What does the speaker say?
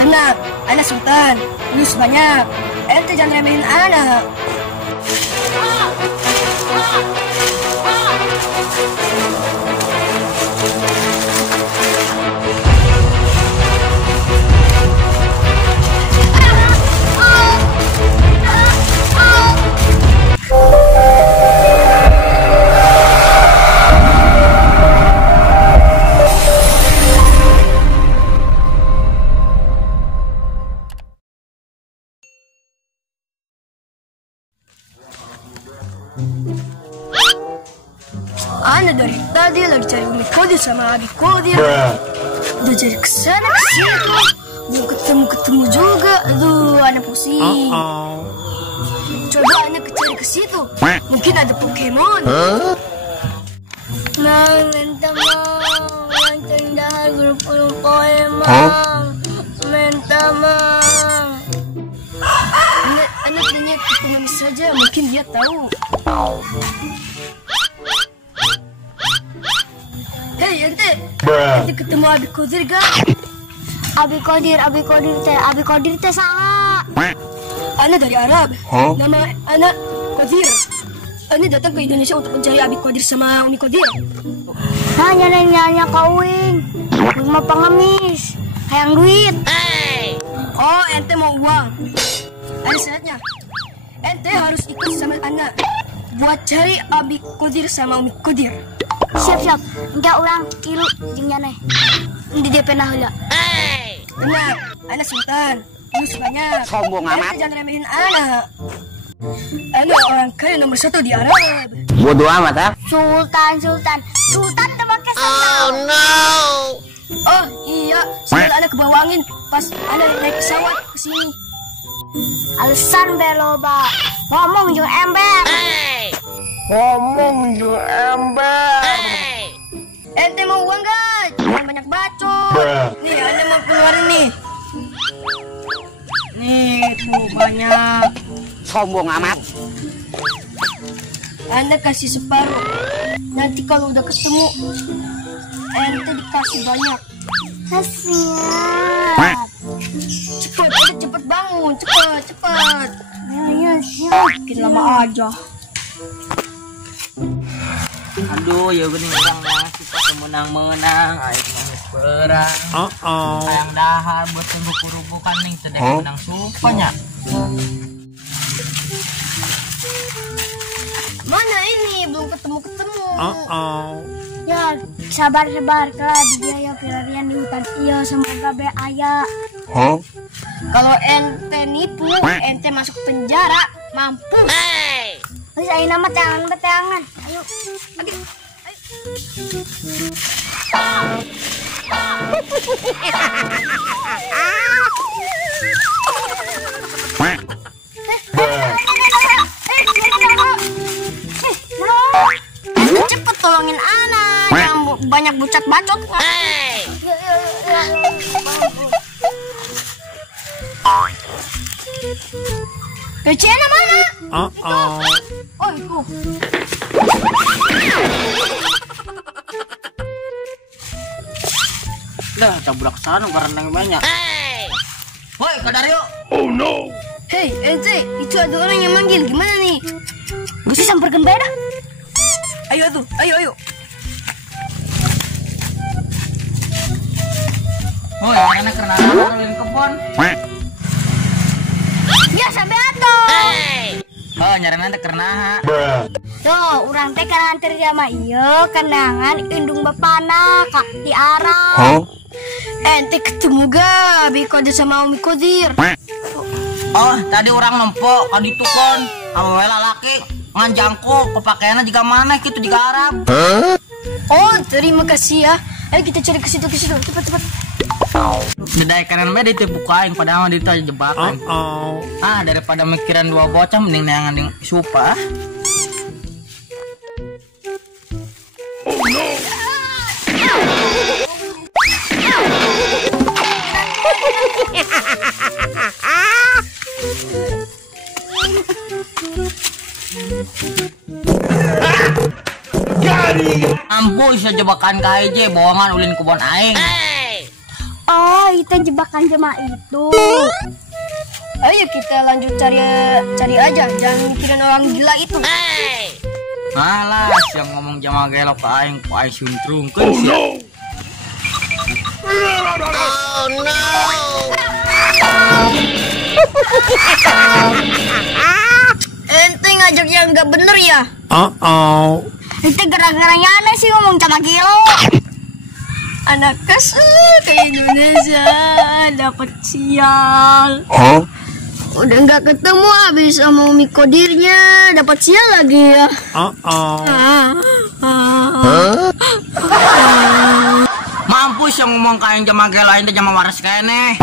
Tenang, anak sultan. Lulus banyak. Ente jangan remehin anak. Ana dari tadi lagi cari Umi Kodir sama Abi Kodir. Udah cari kesana kesitu, belum ketemu juga. Aduh, Ana pusing. Coba Ana cari ke situ, mungkin ada Pokemon. Mang, minta mang, yang terindah grup Pokemon. Minta mang. Ana tanya ke pengemis saja, mungkin dia tahu. Hei ente ketemu Abi Kodir gak? Abi Kodir teh saha? Ana dari Arab. Nama Ana Kodir. Ana datang ke Indonesia untuk mencari Abi Kodir sama Umi Kodir. Nanya kawin. Rumah pengemis. Hayang duit. Oh, ente mau uang. Ada syaratnya. Ente harus ikut sama Ana buat cari Abi Kodir sama Umi Kodir. Siap. Enggak orang kilu jeung nyaneh. Di DP nah heula. Tenang, anak sultan. Lulus banyak. Sombong amat. Jangan remehin anak. Ana orang kaya nomor 1 di Arab. Bodoh amat ah. Sultan teh make oh no. Oh iya, sambil Ana kebawa angin pas Ana naik pesawat ke sini. Alasan beloba. Ngomong jeung ember. Ente mau uang gak? Jangan banyak bacot. Nih, Anda mau keluarin nih. Nih, tuh banyak. Sombong amat. Anda kasih separuh. Nanti kalau udah ketemu, ente dikasih banyak. Siap. Cepet bangun. Cepet. Ya, siap. Makin lama aja. Aduh, ya gini orang yang suka menang-menang, ayo nangis perang. Ayang dahar buat rubuh-rubuh nih, sedek menang supanya. Mana ini? Belum ketemu. Ya, sabar kelah di biaya pelarian di hutan iya semoga be aya. Kalau ente nipu, ente masuk penjara, mampus. Terus ayo nama tangan. Ayo. Cepet tolongin anak, yang banyak bucat bacot. Keciana mana? Oh itu. Dah, tabrak sana karena yang banyak. Woi, Kadario. Oh no. Hei, ente, itu ada orang yang manggil. Gimana nih? Bisa samperkan beda? Ayo. Woi, karena rolin kebon. Ya, sampai atuh. Oh, nyarana teh karena. Tuh, urang teh kan antar sama iya kenangan indung bapana kak di Arab. Ente ketemu gak Abi Kodir sama Umi Kodir? Oh, tadi orang nempok kadi tukon. Awewe lalaki nganjangku kepakaiannya juga mana gitu di Arab. Oh, terima kasih ya. Ayo kita cari ke situ. Cepat. Dedai kanan beda itu bukain padahal itu aja jebakan. Daripada mikiran dua bocah mending neangan ding supa. Oh no. Ampun, saya jebakan KJ bohongan ulin kubon aing. Oh, itu jebakan jemaah itu. Ayo kita lanjut cari aja, jangan mikirin orang gila itu. Malas yang ngomong jama gelok ke aing, ku aing suntrungkeun sih. Ente ngajak yang nggak bener ya? Itu gara-garanya aneh sih ngomong sama Gilo. Anak kesel ke Indonesia dapat sial. Udah nggak ketemu habis sama Umi Kodirnya dapat sial lagi ya. Mampus yang ngomong kain jama gelo ente jama waras kene.